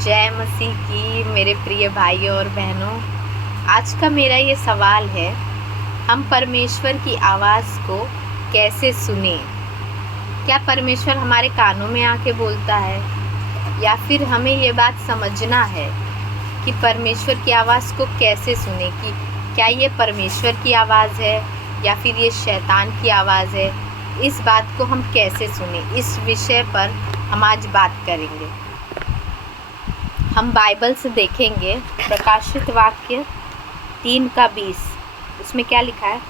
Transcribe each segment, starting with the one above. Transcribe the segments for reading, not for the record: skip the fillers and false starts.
जय मसीह की मेरे प्रिय भाइयों और बहनों। आज का मेरा ये सवाल है, हम परमेश्वर की आवाज़ को कैसे सुने? क्या परमेश्वर हमारे कानों में आके बोलता है, या फिर हमें ये बात समझना है कि परमेश्वर की आवाज़ को कैसे सुने? कि क्या ये परमेश्वर की आवाज़ है या फिर ये शैतान की आवाज़ है? इस बात को हम कैसे सुने, इस विषय पर हम आज बात करेंगे। हम बाइबल से देखेंगे प्रकाशित वाक्य 3:20। उसमें क्या लिखा है?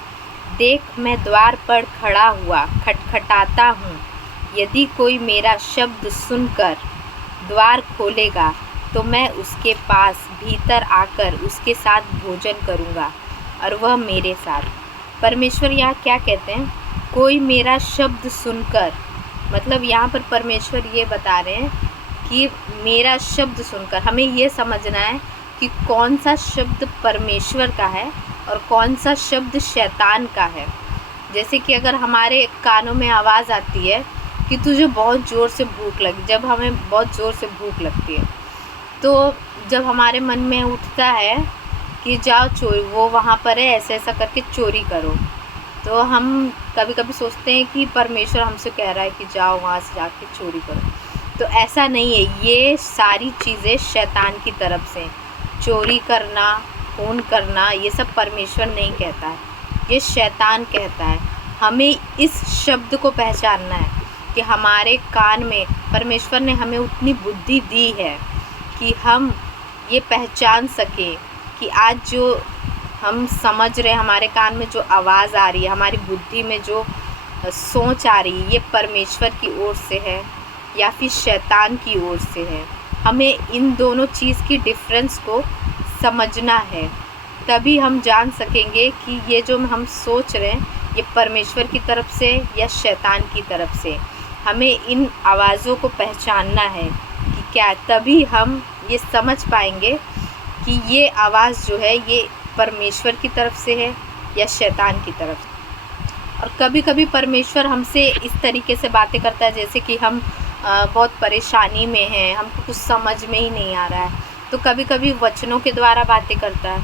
देख, मैं द्वार पर खड़ा हुआ खटखटाता हूँ। यदि कोई मेरा शब्द सुनकर द्वार खोलेगा तो मैं उसके पास भीतर आकर उसके साथ भोजन करूँगा और वह मेरे साथ। परमेश्वर यहाँ क्या कहते हैं? कोई मेरा शब्द सुनकर, मतलब यहाँ पर परमेश्वर ये बता रहे हैं कि मेरा शब्द सुनकर। हमें ये समझना है कि कौन सा शब्द परमेश्वर का है और कौन सा शब्द शैतान का है। जैसे कि अगर हमारे कानों में आवाज़ आती है कि तुझे बहुत ज़ोर से भूख लगी, जब हमें बहुत ज़ोर से भूख लगती है तो जब हमारे मन में उठता है कि जाओ चोरी, वो वहाँ पर है, ऐसा ऐसा करके चोरी करो, तो हम कभी कभी सोचते हैं कि परमेश्वर हमसे कह रहा है कि जाओ वहाँ से जाके चोरी करो। तो ऐसा नहीं है, ये सारी चीज़ें शैतान की तरफ से। चोरी करना, खून करना, ये सब परमेश्वर नहीं कहता है, ये शैतान कहता है। हमें इस शब्द को पहचानना है कि हमारे कान में परमेश्वर ने हमें उतनी बुद्धि दी है कि हम ये पहचान सकें कि आज जो हम समझ रहे हैं, हमारे कान में जो आवाज़ आ रही है, हमारी बुद्धि में जो सोच आ रही है, ये परमेश्वर की ओर से है या फिर शैतान की ओर से है। हमें इन दोनों चीज़ की डिफरेंस को समझना है, तभी हम जान सकेंगे कि ये जो हम सोच रहे हैं ये परमेश्वर की तरफ से या शैतान की तरफ से। हमें इन आवाज़ों को पहचानना है कि क्या, तभी हम ये समझ पाएंगे कि ये आवाज़ जो है ये परमेश्वर की तरफ से है या शैतान की तरफ से। और कभी कभी परमेश्वर हमसे इस तरीके से बातें करता है जैसे कि हम बहुत परेशानी में हैं, हमको कुछ समझ में ही नहीं आ रहा है, तो कभी कभी वचनों के द्वारा बातें करता है।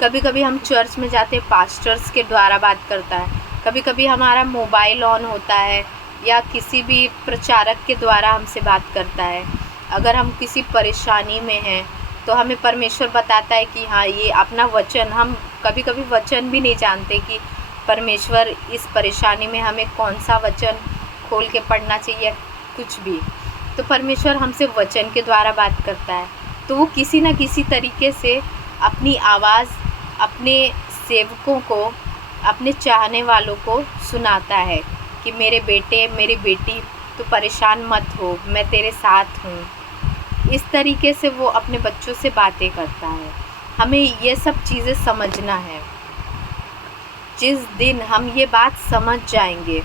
कभी कभी हम चर्च में जाते हैं, पास्टर्स के द्वारा बात करता है। कभी कभी हमारा मोबाइल ऑन होता है या किसी भी प्रचारक के द्वारा हमसे बात करता है। अगर हम किसी परेशानी में हैं तो हमें परमेश्वर बताता है कि हाँ, ये अपना वचन, हम कभी कभी वचन भी नहीं जानते कि परमेश्वर इस परेशानी में हमें कौन सा वचन खोल के पढ़ना चाहिए, कुछ भी। तो परमेश्वर हमसे वचन के द्वारा बात करता है, तो वो किसी न किसी तरीके से अपनी आवाज़ अपने सेवकों को, अपने चाहने वालों को सुनाता है कि मेरे बेटे, मेरी बेटी, तो परेशान मत हो, मैं तेरे साथ हूँ। इस तरीके से वो अपने बच्चों से बातें करता है। हमें ये सब चीज़ें समझना है। जिस दिन हम ये बात समझ जाएंगे,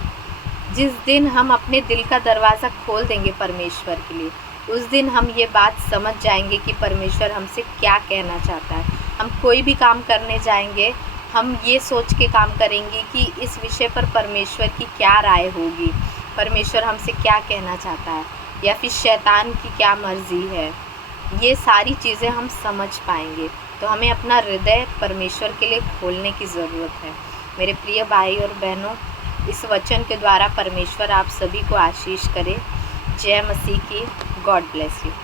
जिस दिन हम अपने दिल का दरवाज़ा खोल देंगे परमेश्वर के लिए, उस दिन हम ये बात समझ जाएंगे कि परमेश्वर हमसे क्या कहना चाहता है। हम कोई भी काम करने जाएंगे, हम ये सोच के काम करेंगे कि इस विषय पर परमेश्वर की क्या राय होगी, परमेश्वर हमसे क्या कहना चाहता है, या फिर शैतान की क्या मर्ज़ी है। ये सारी चीज़ें हम समझ पाएंगे। तो हमें अपना हृदय परमेश्वर के लिए खोलने की ज़रूरत है। मेरे प्रिय भाई और बहनों, इस वचन के द्वारा परमेश्वर आप सभी को आशीष करे। जय मसीह की। God bless you.